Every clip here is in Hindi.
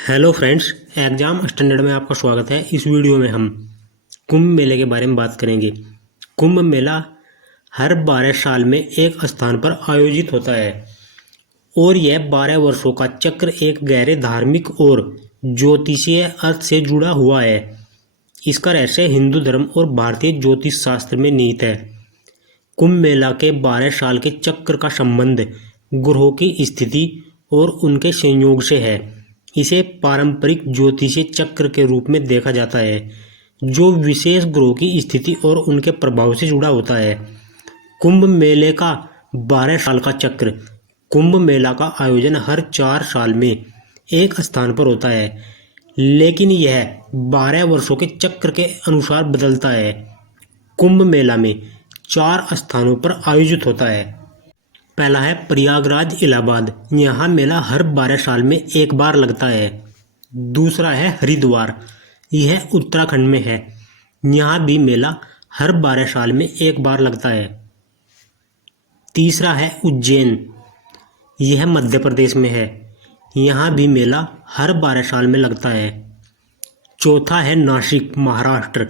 हेलो फ्रेंड्स, एग्ज़ाम स्टैंडर्ड में आपका स्वागत है। इस वीडियो में हम कुंभ मेले के बारे में बात करेंगे। कुंभ मेला हर 12 साल में एक स्थान पर आयोजित होता है और यह 12 वर्षों का चक्र एक गहरे धार्मिक और ज्योतिषीय अर्थ से जुड़ा हुआ है। इसका रहस्य हिंदू धर्म और भारतीय ज्योतिष शास्त्र में निहित है। कुंभ मेला के 12 साल के चक्र का संबंध ग्रहों की स्थिति और उनके संयोग से है। इसे पारंपरिक ज्योतिषीय चक्र के रूप में देखा जाता है, जो विशेष ग्रहों की स्थिति और उनके प्रभाव से जुड़ा होता है। कुंभ मेले का 12 साल का चक्र। कुंभ मेला का आयोजन हर 4 साल में एक स्थान पर होता है, लेकिन यह 12 वर्षों के चक्र के अनुसार बदलता है। कुंभ मेला में 4 स्थानों पर आयोजित होता है। पहला है प्रयागराज इलाहाबाद। यहाँ मेला हर 12 साल में एक बार लगता है। दूसरा है हरिद्वार, यह उत्तराखंड में है। यहाँ भी मेला हर 12 साल में एक बार लगता है। तीसरा है उज्जैन, यह मध्य प्रदेश में है। यहाँ भी मेला हर 12 साल में लगता है। चौथा है नासिक, महाराष्ट्र।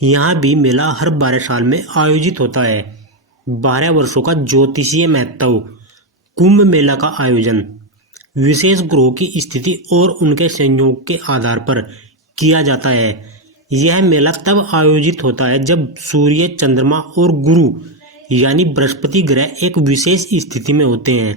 यहाँ भी मेला हर 12 साल में आयोजित होता है। 12 वर्षों का ज्योतिषीय महत्व। कुंभ मेला का आयोजन विशेष ग्रहों की स्थिति और उनके संयोग के आधार पर किया जाता है। यह मेला तब आयोजित होता है जब सूर्य, चंद्रमा और गुरु यानी बृहस्पति ग्रह एक विशेष स्थिति में होते हैं।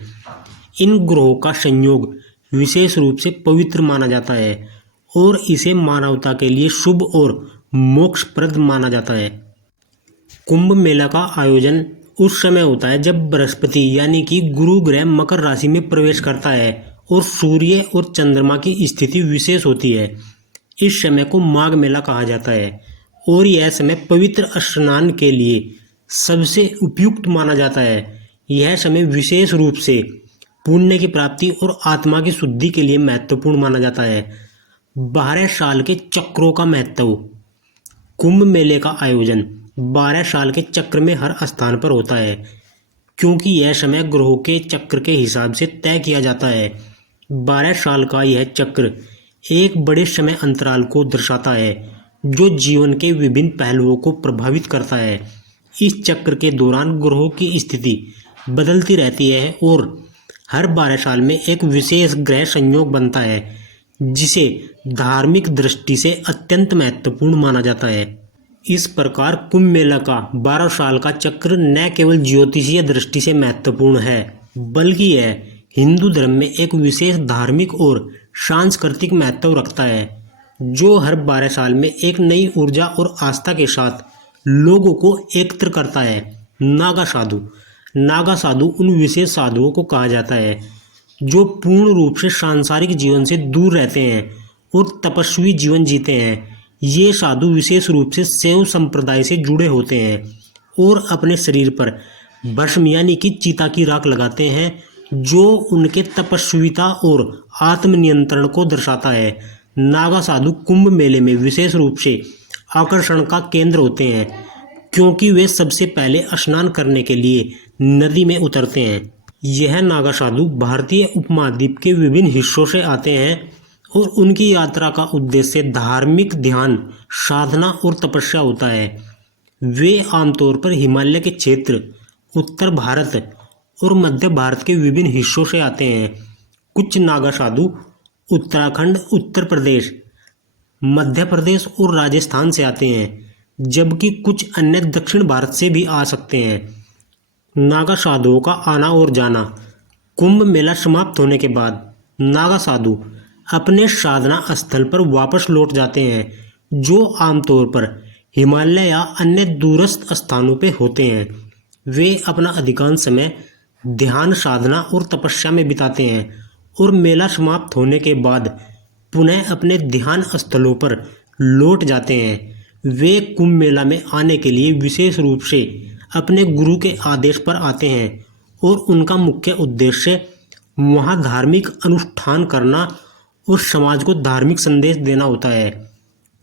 इन ग्रहों का संयोग विशेष रूप से पवित्र माना जाता है और इसे मानवता के लिए शुभ और मोक्षप्रद माना जाता है। कुंभ मेला का आयोजन उस समय होता है जब बृहस्पति यानी कि गुरु ग्रह मकर राशि में प्रवेश करता है और सूर्य और चंद्रमा की स्थिति विशेष होती है। इस समय को माघ मेला कहा जाता है और यह समय पवित्र स्नान के लिए सबसे उपयुक्त माना जाता है। यह समय विशेष रूप से पुण्य की प्राप्ति और आत्मा की शुद्धि के लिए महत्वपूर्ण माना जाता है। 12 साल के चक्रों का महत्व। कुंभ मेले का आयोजन 12 साल के चक्र में हर स्थान पर होता है, क्योंकि यह समय ग्रहों के चक्र के हिसाब से तय किया जाता है। 12 साल का यह चक्र एक बड़े समय अंतराल को दर्शाता है, जो जीवन के विभिन्न पहलुओं को प्रभावित करता है। इस चक्र के दौरान ग्रहों की स्थिति बदलती रहती है और हर 12 साल में एक विशेष ग्रह संयोग बनता है, जिसे धार्मिक दृष्टि से अत्यंत महत्वपूर्ण माना जाता है। इस प्रकार कुंभ मेला का 12 साल का चक्र न केवल ज्योतिषीय दृष्टि से महत्वपूर्ण है, बल्कि यह हिंदू धर्म में एक विशेष धार्मिक और सांस्कृतिक महत्व रखता है, जो हर 12 साल में एक नई ऊर्जा और आस्था के साथ लोगों को एकत्र करता है। नागा साधु। नागा साधु उन विशेष साधुओं को कहा जाता है जो पूर्ण रूप से सांसारिक जीवन से दूर रहते हैं और तपस्वी जीवन जीते हैं। ये साधु विशेष रूप से शैव संप्रदाय से जुड़े होते हैं और अपने शरीर पर भस्म यानी कि चिता की राख लगाते हैं, जो उनके तपस्विता और आत्मनियंत्रण को दर्शाता है। नागा साधु कुंभ मेले में विशेष रूप से आकर्षण का केंद्र होते हैं, क्योंकि वे सबसे पहले स्नान करने के लिए नदी में उतरते हैं। यह नागा साधु भारतीय उपमहाद्वीप के विभिन्न हिस्सों से आते हैं और उनकी यात्रा का उद्देश्य धार्मिक ध्यान, साधना और तपस्या होता है। वे आमतौर पर हिमालय के क्षेत्र, उत्तर भारत और मध्य भारत के विभिन्न हिस्सों से आते हैं। कुछ नागा साधु उत्तराखंड, उत्तर प्रदेश, मध्य प्रदेश और राजस्थान से आते हैं, जबकि कुछ अन्य दक्षिण भारत से भी आ सकते हैं। नागा साधुओं का आना और जाना। कुंभ मेला समाप्त होने के बाद नागा साधु अपने साधना स्थल पर वापस लौट जाते हैं, जो आमतौर पर हिमालय या अन्य दूरस्थ स्थानों पर होते हैं। वे अपना अधिकांश समय ध्यान, साधना और तपस्या में बिताते हैं और मेला समाप्त होने के बाद पुनः अपने ध्यान स्थलों पर लौट जाते हैं। वे कुंभ मेला में आने के लिए विशेष रूप से अपने गुरु के आदेश पर आते हैं और उनका मुख्य उद्देश्य वहाँ धार्मिक अनुष्ठान करना और समाज को धार्मिक संदेश देना होता है।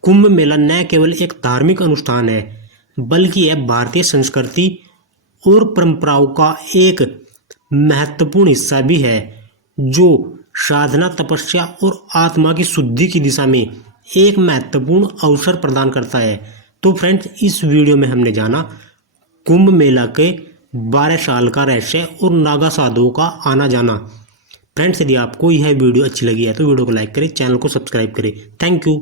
कुंभ मेला न केवल एक धार्मिक अनुष्ठान है, बल्कि यह भारतीय संस्कृति और परंपराओं का एक महत्वपूर्ण हिस्सा भी है, जो साधना, तपस्या और आत्मा की शुद्धि की दिशा में एक महत्वपूर्ण अवसर प्रदान करता है। तो फ्रेंड्स, इस वीडियो में हमने जाना कुंभ मेला के 12 साल का रहस्य और नागा साधुओं का आना जाना। फ्रेंड्स, यदि आपको यह वीडियो अच्छी लगी है तो वीडियो को लाइक करें, चैनल को सब्सक्राइब करें। Thank you.